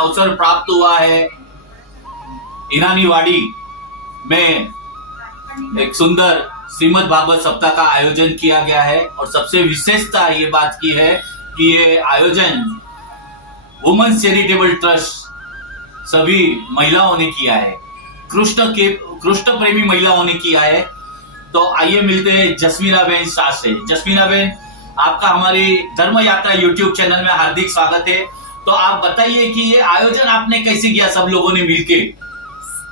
अवसर प्राप्त हुआ है ईरानीवाड़ी में एक सुंदर श्रीमद् भागवत सप्ताह का आयोजन किया गया है। और सबसे विशेषता ये बात की है कि ये आयोजन वुमेन्स चैरिटेबल ट्रस्ट सभी महिलाओं ने किया है, कृष्ण प्रेमी महिलाओं ने किया है। तो आइए मिलते हैं जस्मीना बहन शाह से। जस्मीना बहन, आपका हमारी धर्म यात्रा यूट्यूब चैनल में हार्दिक स्वागत है। तो आप बताइए कि ये आयोजन आपने कैसे किया सब लोगों ने मिलके?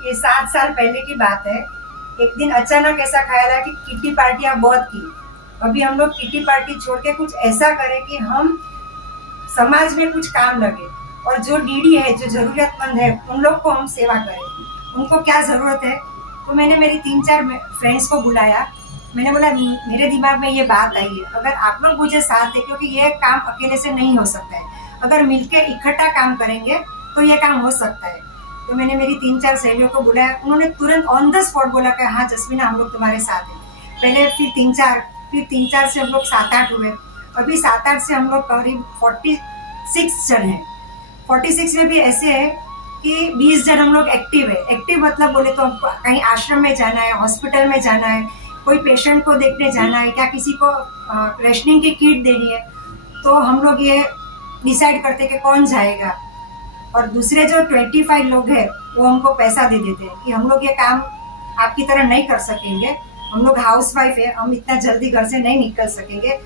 ये 7 साल पहले की बात है। एक दिन अचानक ऐसा ख्याल आया कि किटी पार्टियां बहुत की, अभी हम लोग किटी पार्टी छोड़ के कुछ ऐसा करें कि हम समाज में कुछ काम लगे और जो नीडी है, जो जरूरतमंद है, उन लोग को हम सेवा करें। उनको क्या जरूरत है? तो मैंने मेरी 3-4 फ्रेंड्स को बुलाया। मैंने बोला मेरे दिमाग में ये बात आई है, अगर आप लोग मुझे साथ है, क्योंकि ये काम अकेले से नहीं हो सकता है, अगर मिलके इकट्ठा काम करेंगे तो ये काम हो सकता है। तो मैंने मेरी 3-4 सहेलियों को बुलाया। उन्होंने तुरंत ऑन द स्पॉट बोला कि हाँ जस्मीना, हम लोग तुम्हारे साथ हैं। पहले फिर 3-4 से हम लोग 7-8 हुए। अभी 7-8 से हम लोग करीब 46 जन हैं। 46 में भी ऐसे है कि 20 जन हम लोग एक्टिव है। एक्टिव मतलब बोले तो हमको कहीं आश्रम में जाना है, हॉस्पिटल में जाना है, कोई पेशेंट को देखने जाना है, क्या किसी को रेशनिंग की किट देनी है, तो हम लोग ये डिसाइड करते कि कौन जाएगा। और दूसरे जो 25 लोग हैं वो हमको पैसा दे देते हैं कि हम लोग ये काम आपकी तरह नहीं कर सकेंगे, हम लोग हाउसवाइफ है, हम इतना जल्दी घर से नहीं निकल सकेंगे,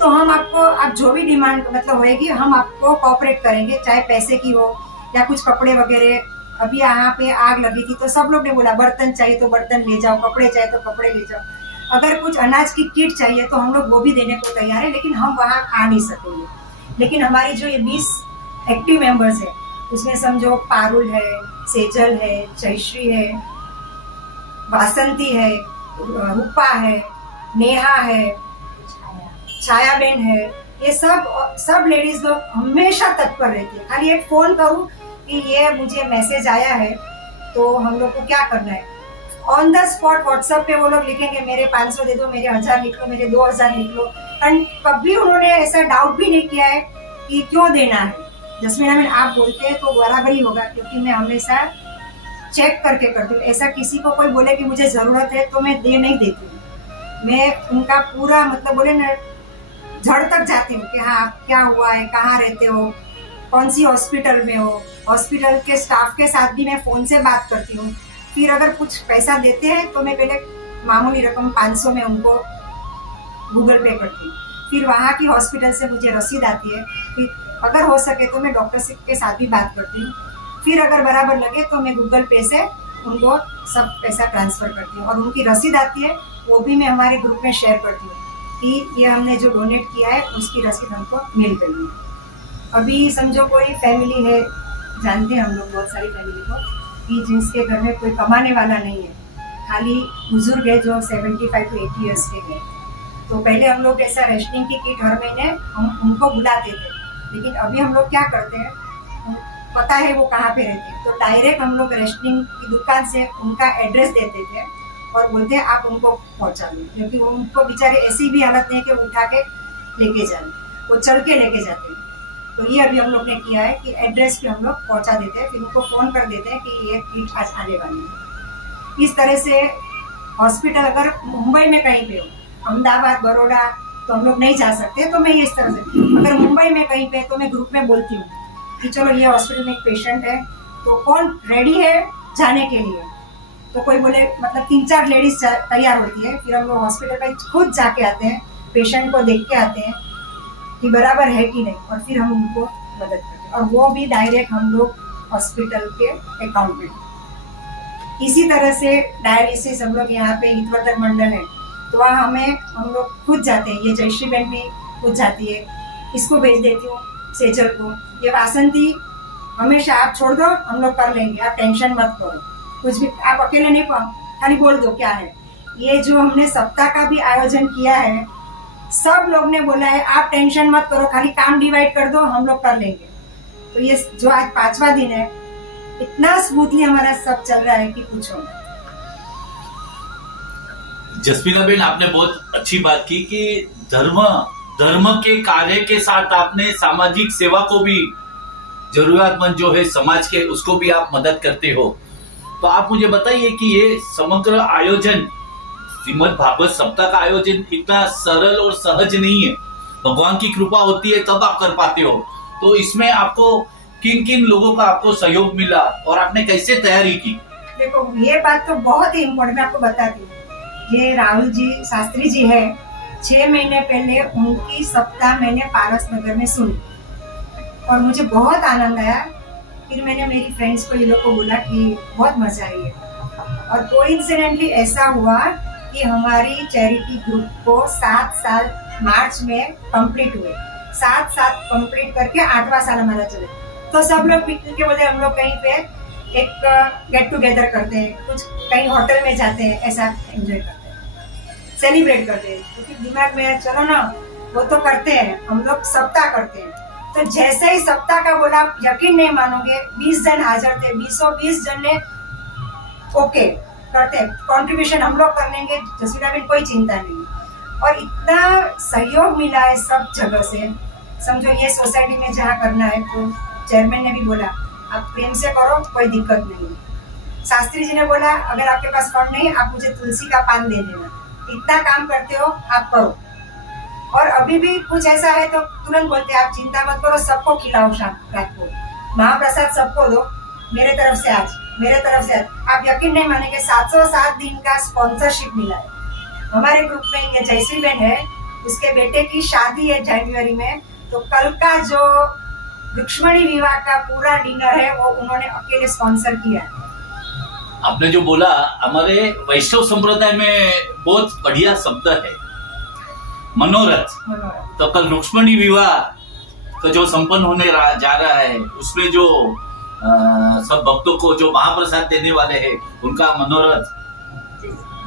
तो हम आपको, आप जो भी डिमांड मतलब होएगी, हम आपको कोऑपरेट करेंगे, चाहे पैसे की हो या कुछ कपड़े वगैरह। अभी यहाँ पे आग लगी थी तो सब लोग ने बोला बर्तन चाहिए तो बर्तन ले जाओ, कपड़े चाहिए तो कपड़े ले जाओ। अगर कुछ अनाज की किट चाहिए तो हम लोग वो भी देने को तैयार है, लेकिन हम वहाँ आ नहीं सकेंगे। लेकिन हमारी जो ये 20 एक्टिव मेंबर्स है, उसमें समझो पारुल है, सेजल है, जयश्री है, वासंती है, रूपा है, नेहा है, छाया बेन है, ये सब लेडीज लोग हमेशा तत्पर रहती है। खाली एक फोन करूं कि ये मुझे मैसेज आया है तो हम लोग को क्या करना है, ऑन द स्पॉट व्हाट्सएप पे वो लोग लिखेंगे मेरे 500 दे दो, मेरे 1000 लिख लो, मेरे 2000 लिख लो। एंड कभी उन्होंने ऐसा डाउट भी नहीं किया है कि क्यों देना है। जस्मीना मैम, आप बोलते हैं तो बराबर ही होगा, क्योंकि मैं हमेशा चेक करके करती हूँ। ऐसा किसी को कोई बोले कि मुझे जरूरत है तो मैं दे नहीं देती हूँ। मैं उनका पूरा मतलब बोले ना जड़ तक जाती हूँ कि हाँ क्या हुआ है, कहाँ रहते हो, कौन सी हॉस्पिटल में हो। हॉस्पिटल के स्टाफ के साथ भी मैं फ़ोन से बात करती हूँ। फिर अगर कुछ पैसा देते हैं तो मैं पहले मामूली रकम 500 में उनको गूगल पे करती हूँ। फिर वहाँ की हॉस्पिटल से मुझे रसीद आती है। फिर अगर हो सके तो मैं डॉक्टर के साथ भी बात करती हूँ। फिर अगर बराबर लगे तो मैं गूगल पे से उनको सब पैसा ट्रांसफ़र करती हूँ और उनकी रसीद आती है, वो भी मैं हमारे ग्रुप में शेयर करती हूँ कि ये हमने जो डोनेट किया है उसकी रसीद हमको मिल गई है। अभी समझो कोई फैमिली है, जानते हैं हम लोग बहुत सारी फैमिली को, कि जिसके घर में कोई कमाने वाला नहीं है, खाली बुजुर्ग है जो 75 to 80 ईयर्स के हैं, तो पहले हम लोग ऐसा रेशनिंग की किट हर महीने हम उनको बुलाते थे। लेकिन अभी हम लोग क्या करते हैं, पता है वो कहाँ पे रहते हैं, तो डायरेक्ट हम लोग रेशनिंग की दुकान से उनका एड्रेस देते थे और बोलते हैं आप उनको पहुँचा दो, क्योंकि उनको बेचारे ऐसी भी हालत नहीं है कि उठा के लेके जाए, वो चल के लेके जाते हैं। तो ये अभी हम लोग ने किया है कि एड्रेस पे हम लोग पहुँचा देते हैं, फिर उनको फ़ोन कर देते हैं कि ये किट आज आने वाली है। इस तरह से हॉस्पिटल अगर मुंबई में कहीं पे हो, अहमदाबाद, बड़ौदा, तो हम लोग नहीं जा सकते, तो मैं इस तरह से, अगर मुंबई में कहीं पे तो मैं ग्रुप में बोलती हूँ कि चलो ये हॉस्पिटल में एक पेशेंट है, तो कौन रेडी है जाने के लिए। तो कोई बोले मतलब 3-4 लेडीज तैयार होती है, फिर हम लोग हॉस्पिटल में खुद जाके आते हैं, पेशेंट को देख के आते हैं कि बराबर है कि नहीं, और फिर हम उनको मदद करते हैं, और वो भी डायरेक्ट हम लोग हॉस्पिटल के अकाउंट में। इसी तरह से डायलिसिस हम लोग यहाँ पे हितवर्धक मंडल है, तो वहाँ हम लोग खुद जाते हैं। ये जयश्री बहन भी खुद जाती है, इसको भेज देती हूँ सेजल को। ये वासंती हमेशा आप छोड़ दो, हम लोग कर लेंगे, आप टेंशन मत करो, कुछ भी आप अकेले नहीं पाओ, खाली बोल दो क्या है। ये जो हमने सप्ताह का भी आयोजन किया है, सब लोग ने बोला है आप टेंशन मत करो, खाली काम डिवाइड कर दो, हम लोग कर लेंगे। तो ये जो आज 5वां दिन है, इतना स्मूथली हमारा सब चल रहा है कि पूछो। जस्मीना बेन, आपने बहुत अच्छी बात की कि धर्म के कार्य के साथ आपने सामाजिक सेवा को भी जरूरतमंद जो है समाज के, उसको भी आप मदद करते हो। तो आप मुझे बताइए कि ये समग्र आयोजन, श्रीमद् भागवत सप्ताह का आयोजन इतना सरल और सहज नहीं है। भगवान की कृपा होती है तब आप कर पाते हो। तो इसमें आपको किन किन लोगों का आपको सहयोग मिला और आपने कैसे तैयारी की? देखो, ये बात तो बहुत ही इम्पोर्टेंट, मैं आपको बताती हूँ। ये राहुल जी शास्त्री जी है, 6 महीने पहले उनकी सप्ताह मैंने पारस नगर में सुनी और मुझे बहुत आनंद आया। फिर मैंने मेरी फ्रेंड्स को, ये लोग को बोला कि बहुत मजा आई है। और कोइंसिडेंटली ऐसा हुआ कि हमारी चैरिटी ग्रुप को 7 साल मार्च में कंप्लीट हुए। 7 साल कंप्लीट करके 8वां साल हमारा चले। तो सब लोग पिकनिक के बोले हम लोग कहीं पे एक गेट टुगेदर करते हैं, कुछ कहीं होटल में जाते हैं, ऐसा एंजॉय करते हैं, सेलिब्रेट करते हैं। तो फिर दिमाग में चलो ना, वो तो करते हैं, हम लोग सप्ताह करते हैं। तो जैसे ही सप्ताह का बोला, यकीन नहीं मानोगे, 20 जन हाजिर थे। 20 जन ने ओके करते, कंट्रीब्यूशन हम लोग कर लेंगे, जसवीरा भी कोई चिंता नहीं। और इतना सहयोग मिला है सब जगह से। समझो ये सोसाइटी में जहाँ करना है, तो चेयरमैन ने भी बोला आप प्रेम से करो, कोई दिक्कत नहीं। शास्त्री जी ने बोला अगर आपके पास फंड नहीं, आप मुझे तुलसी का पान दे देना, इतना काम करते हो आप करो। और अभी भी कुछ ऐसा है तो तुरंत बोलते हैं आप चिंता मत करो, सबको खिलाओ शाम रात को, महाप्रसाद सबको दो, मेरे तरफ से आज, मेरे तरफ से आज। आप यकीन नहीं मानेंगे, 707 दिन का स्पॉन्सरशिप मिला है हमारे ग्रुप में। ये जयश्री बहन है, उसके बेटे की शादी है जनवरी में, तो कल का जो रुक्ष्मणी विवाह का पूरा डिनर है वो उन्होंने अकेले स्पॉन्सर किया है। आपने जो बोला, हमारे वैष्णव संप्रदाय में बहुत बढ़िया शब्द है, मनोरथ। तो कल रुक्ष्मणी विवाह तो जो संपन्न होने जा रहा है, उसमें जो सब भक्तों को जो महाप्रसाद देने वाले हैं, उनका मनोरथ,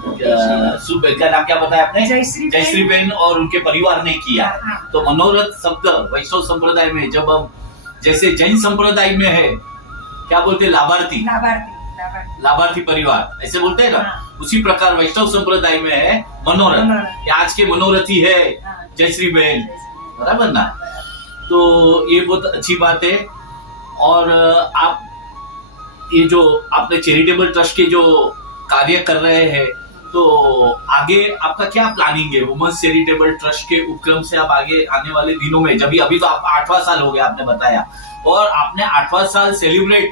का नाम क्या बताया आपने? जयश्री बहन और उनके परिवार ने किया। तो मनोरथ शब्द वैष्णव संप्रदाय में, जब हम जैसे जैन संप्रदाय में है क्या बोलते हैं, लाभार्थी परिवार ऐसे बोलते हैं ना, उसी प्रकार वैष्णव संप्रदाय में है मनोरथ। आज के मनोरथी है जयश्री बहन, बराबर ना? तो ये बहुत अच्छी बात है। और आप ये जो आपने चैरिटेबल ट्रस्ट के जो कार्य कर रहे हैं, तो आगे आपका क्या प्लानिंग है वुमेन्स चैरिटेबल ट्रस्ट के उपक्रम से? आप आगे आने वाले दिनों में, जब अभी तो आप 8वां साल हो गया आपने बताया, और आपने 8वां साल सेलिब्रेट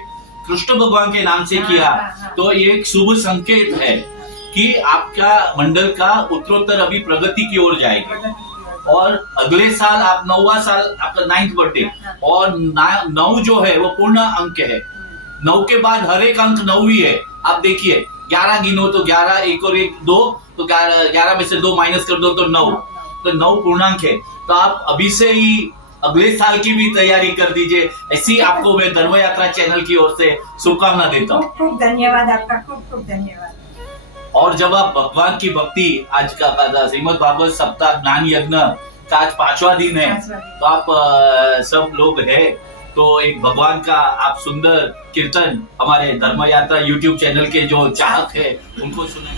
कृष्ण भगवान के नाम से किया, तो ये एक शुभ संकेत है कि आपका मंडल का उत्तरोत्तर अभी प्रगति की ओर जाएगी। और अगले साल आप 9वां साल, आपका 9th बर्थडे, और 9 जो है वो पूर्ण अंक है। 9 के बाद हर एक अंक 9 ही है। आप देखिए 11 गिनो तो 11, 1 और 1 2, तो 11 में से 2 माइनस कर दो तो 9, तो 9 पूर्णांक है। तो आप अभी से ही अगले साल की भी तैयारी कर दीजिए। ऐसी आपको मैं धर्म यात्रा चैनल की ओर से शुभकामना देता हूँ। खूब धन्यवाद आपका, खूब धन्यवाद। और जब आप भगवान की भक्ति, आज का श्रीमद् भागवत सप्ताह ज्ञान यज्ञ का आज 5वां दिन है, तो आप सब लोग हैं, तो एक भगवान का आप सुंदर कीर्तन हमारे धर्म यात्रा यूट्यूब चैनल के जो चाहक है उनको सुने।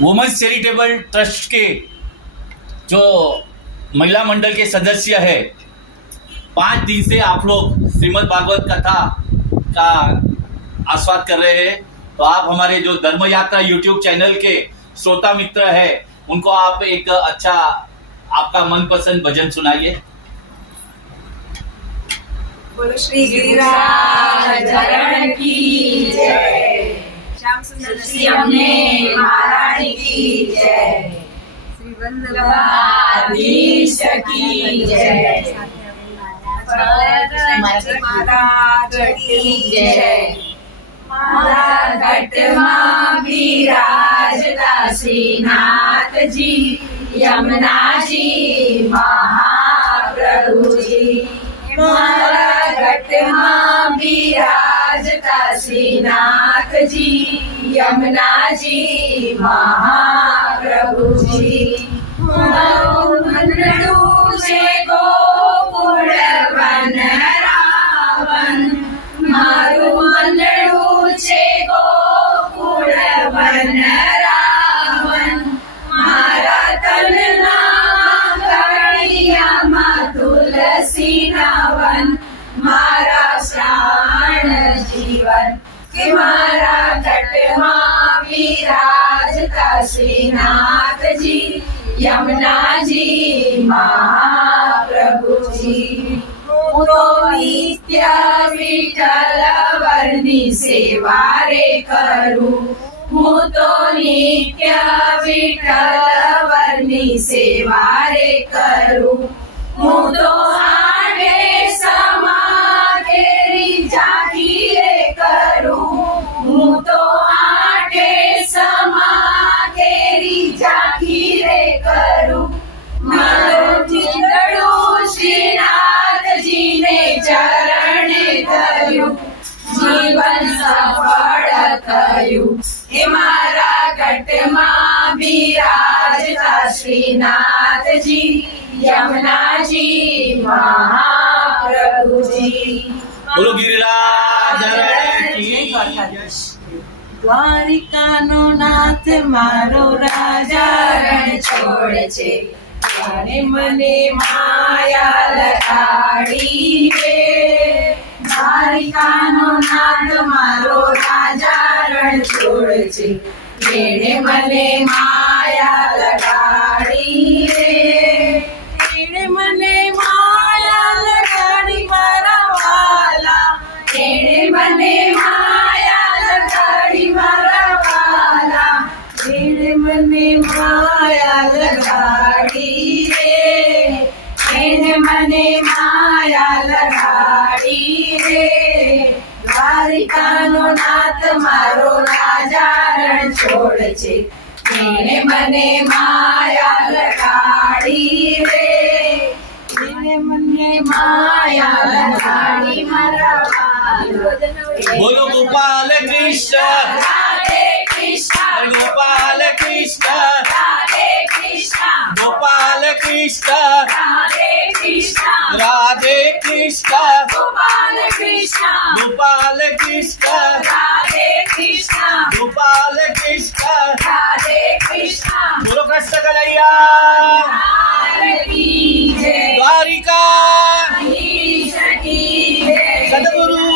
वुमेन्स चैरिटेबल ट्रस्ट के जो महिला मंडल के सदस्य है, 5 दिन से आप लोग श्रीमद् भागवत कथा का आस्वाद कर रहे हैं। तो आप हमारे जो धर्म यात्रा यूट्यूब चैनल के श्रोता मित्र है, उनको आप एक अच्छा आपका मनपसंद भजन सुनाइए। बोलो श्री गिरिराज चरण की जय, श्याम सुंदर श्री हमने महारानी की जय, श्री वल्लभाधीश की जय, महाराज की जय। माला घट मां विराजता श्रीनाथ जी, यमुना जी महाप्रभु जी। माला घट मां विराजता श्रीनाथ जी, यमुना जी महाप्रभु जी। मंडलू से गोकुल वन रावण, मारू मंडलू से गोकुल वन रावण, मारा तलना करिया मा तुलसी नावन, मारा श्याम જીવન કે મારા ઘટમાં વિરાજતા શ્રીનાથજી યમુનાજી મહાપ્રભુજી હું તો નિત્ય વિઠ્ઠલ વરની સેવા રે કરું હું તો નિત્ય વિઠ્ઠલ વરની સેવા રે કરું હું તો આઠે સમાધેરી જાગી રે કરું હું તો આઠે સમાધેરી જાગી રે કરું મારું ચિંતડું શ્રીનાથજીને ચરણે ધર્યું જીવન સફળ થયું હે મારા ઘટમાં બિરાજતા શ્રીનાથજી યમુનાજી મહાપ્રભુજી બોલો ગિરિરાજ ધરણ કી દ્વારિકાનો નાથ મારો રાજા રણ છોડ છે જાણે મને માયા લગાડી રે દ્વારિકાનો નાથ મારો રાજા રણ છોડ છે જેણે મને માયા લગાડી રે તેણે મને માયા લગાડી મારા વાલા તેણે મને માયા લગાડી મારા વાલા તેણે મને માયા લગાડી રે તેણે મને માયા લગાડી રે દ્વારિકાનો નાથ મારો રાજા રણ છોડ છે તેણે મને માયા લગાડી રે તેણે મને માયા લગાડી મારા વાલા બોલો ગોપાલ કૃષ્ણ રાધે કૃષ્ણ ગોપાલ કૃષ્ણ રાધે કૃષ્ણ ગોપાલ કૃષ્ણ રાધે કૃષ્ણ રાધે કૃષ્ણ ગોપાલ કૃષ્ણ ગોપાલ કૃષ્ણ રાધે કૃષ્ણ ગોપાલ કૃષ્ણ રાધે કૃષ્ણ બોલો કૃષ્ણ કનૈયા આરતી જય દ્વારિકા ઈશકી જય સદગુરુ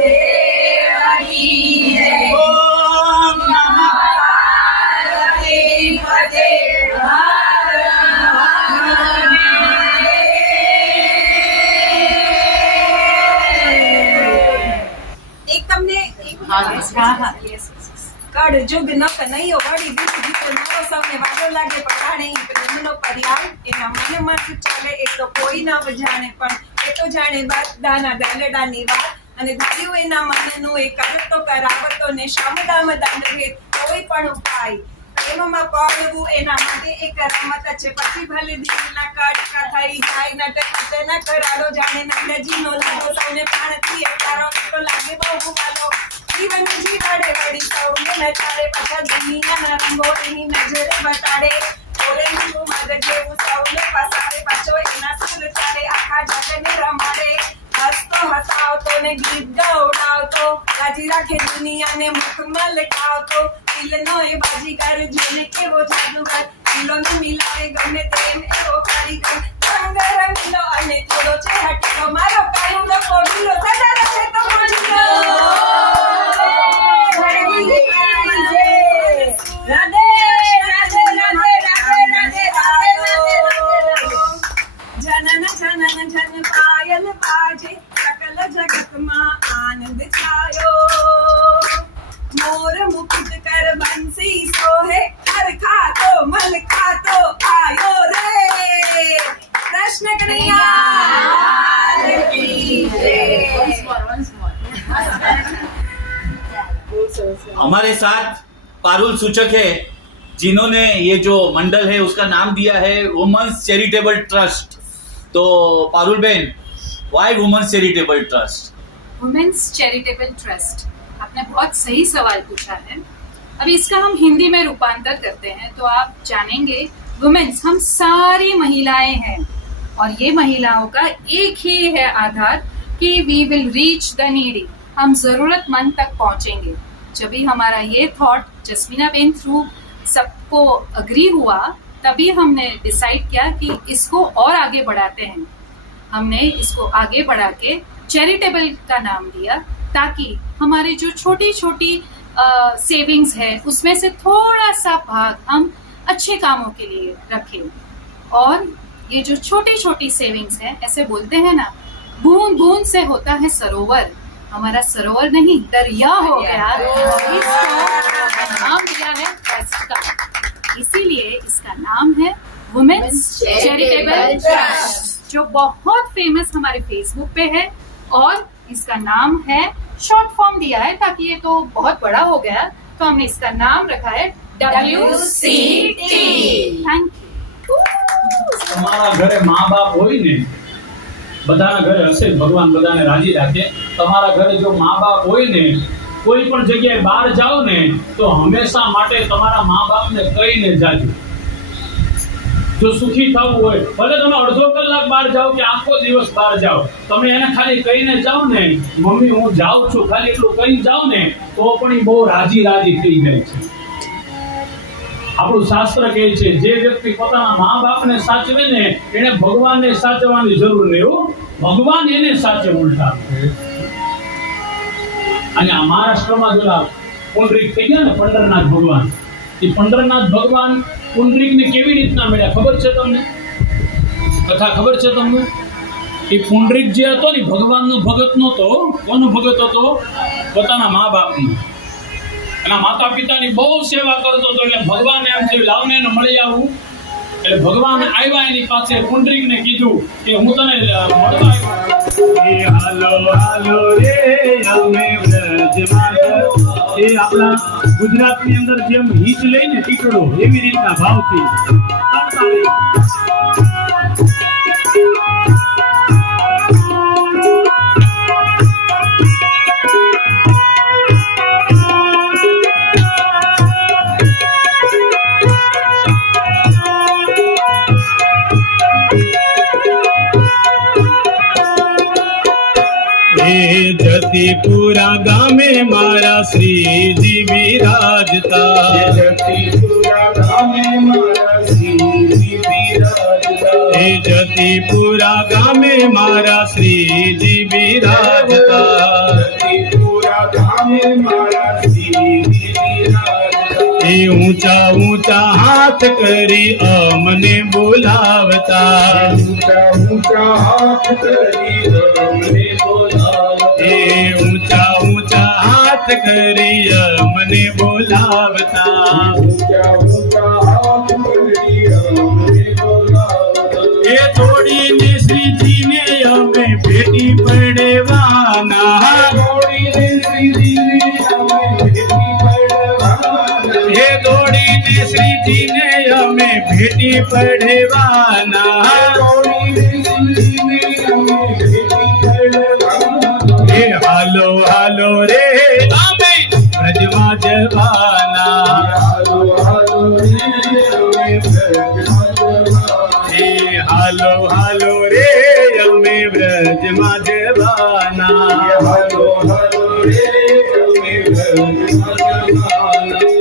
દેવકી જય ઓમ નમઃ પાર્વતી પતે હર એક તમને કડ જુગ ન કનૈયો વળી દીપ દીપ મારો સૌને વાલો લાગે પટાણે પ્રેમનો પર્યાય એના મનમાં શું ચાલે એ તો કોઈ ન જાણે પણ એ તો જાણે દાના દાંડડાની વાત અને ધાર્યું એના મનનું એ કરતો કરાવતો ને શામદામ દાંડ ભેદ કોઈ પણ ઉપાય પ્રેમમાં પડવું એના માટે એક રમત છે પછી ભલે દિલના કટકા થઈ જાય નટક ન કરારો જાણે નંદજીનો લાલો સૌને પ્રાણથી તારો તો લાગે બહુ વાલો જીવન જીવાડે વળી સૌને નચાડે પાછા દુનિયાના રંગોળીની નજરે બતાડે ઓરે નું મગ જેવું સૌને પસાડે પાછો એના સુર ચાલે આખા જગને રમાડે હસતો હસાવતો ને ગીત ગવડાવતો રાજી રાખે દુનિયાને મુખમાં લગાવતો દિલનો એ બાજીગર જોને કેવો જાદુગર દિલોને મિલાવે ગમે તેમ એવો કારીગર રંગ રંગીલો અને થોડો છે હટેલો મારો કાયમ કોડીલો સદા રહે તો મોજીલો રાધે રાધે રાધે રાધે રાધે જનન જનન જન પાયલ બાજે સકલ જગતમાં આનંદ છાયો મોર મુકુટ કર બંસી સોહે હર ખાતો મલ ખાતો આયો રે કૃષ્ણ કનૈયા કી જય हमारे साथ पारुल सूचक है जिन्होंने ये जो मंडल है उसका नाम दिया है वुमेन्स चैरिटेबल ट्रस्ट। तो पारुल बहन, why women's charitable trust? Women's charitable trust, आपने बहुत सही सवाल पूछा है। अभी इसका हम हिंदी में रूपांतर करते हैं तो आप जानेंगे वुमेन्स हम सारी महिलाएं हैं और ये महिलाओं का एक ही है आधार कि we will reach the needy, हम जरूरतमंद तक पहुंचेंगे। जब भी हमारा ये थॉट जस्मीना बेन थ्रू सबको अग्री हुआ तभी हमने डिसाइड किया कि इसको और आगे बढ़ाते हैं। हमने इसको आगे बढ़ा के चैरिटेबल का नाम दिया ताकि हमारे जो छोटी छोटी सेविंग्स है उसमें से थोड़ा सा भाग हम अच्छे कामों के लिए रखें। और ये जो छोटी छोटी सेविंग्स है, ऐसे बोलते हैं ना, बूंद बूंद से होता है सरोवर। हमारा सरोवर नहीं, दरिया हो गया। और इसको नाम दिया है ट्रस्ट का, इसीलिए इसका नाम है वुमेन्स चैरिटेबल ट्रस्ट, जो बहुत फेमस हमारे फेसबुक पे है। और इसका नाम है, शॉर्ट फॉर्म दिया है ताकि ये तो बहुत बड़ा हो गया, तो हमने इसका नाम रखा है WCT। Thank you. તમારા ઘરે મા બાપ હોય ને, બધાના ઘરે હશે, ભગવાન બધાને રાજી રાખે। તમારા ઘરે જો મા બાપ હોય ને, કોઈ પણ જગ્યાએ બહાર જાઓ ને, તો હંમેશા માટે તમારા મા બાપને કહીને જાજો। જો સુખી થવું હોય, ભલે તમે અડધો કલાક બહાર જાઓ કે આખો દિવસ બહાર જાઓ, તમે એને ખાલી કહીને જાઓ ને, મમ્મી હું જાઉં છું, ખાલી એટલું કહીને જાઓ ને, તો પણ એ બહુ રાજી રાજી થઈ જાય છે। આપણું શાસ્ત્ર કહે છે, જે વ્યક્તિ પોતાના મા બાપને સાચવે ને, એને ભગવાનને સાચવવાની જરૂર નહીં હો, ભગવાન એને સાચવે ઉલટા। અને આ મહારાષ્ટ્રમાં જો પુંડરીક થઈ ગયા ને, પંઢરનાથ ભગવાન, એ પંઢરનાથ ભગવાન પુંડરીકને કેવી રીતના મળ્યા ખબર છે તમને? કથા ખબર છે તમને? એ પુંડરીક જે હતો ને, ભગવાનનો ભગત નહોતો। કોનો ભગત હતો? પોતાના મા બાપનો। એના માતા પિતાની બહુ સેવા કરતો હતો, એટલે ભગવાન એમ થયું લાવને એને મળી આવું। એટલે ભગવાન આવ્યા એની પાસે, પુંડરીકને કીધું કે હું તને મળવા આવ્યો। એ હાલો હાલો રે અમે વ્રજમાં, એ આપણા ગુજરાતની અંદર જેમ હીચ લઈને ટીકડો, એવી રીતના ભાવથી जतीपुरा गामे मारा श्रीजी विराजता। जतीपुरा गामे मारा श्रीजी विराजता। जतीपुरा गामे मारा श्रीजी विराजता। जतीपुरा गामे मारा श्रीजी विराजता। ऊंचा ऊंचा हाथ करी अमने बोलावता। ऊंचा ऊंचा हाथ करी अमने ऊंचा ऊंचा हाथ करी मने बोलावता। ऊंचा ऊंचा हाथ करी मने बोलावता। ये थोड़ी ने श्री जी ने हमें बेटी पढ़वाना। थोड़ी ने श्री जी ने हमें बेटी पढ़वाना। ये थोड़ी ने श्री जी ने हमें बेटी पढ़वाना। थोड़ी ने श्री जी ने हमें बेटी पढ़वाना। हालो हालो रे आमे ब्रजमा जवाना। हालो हालो रे अमे ब्रजमा जवाना। हालो हालो रे अमे ब्रजमा जवाना। हालो हालो रे अमे ब्रजमा जवाना।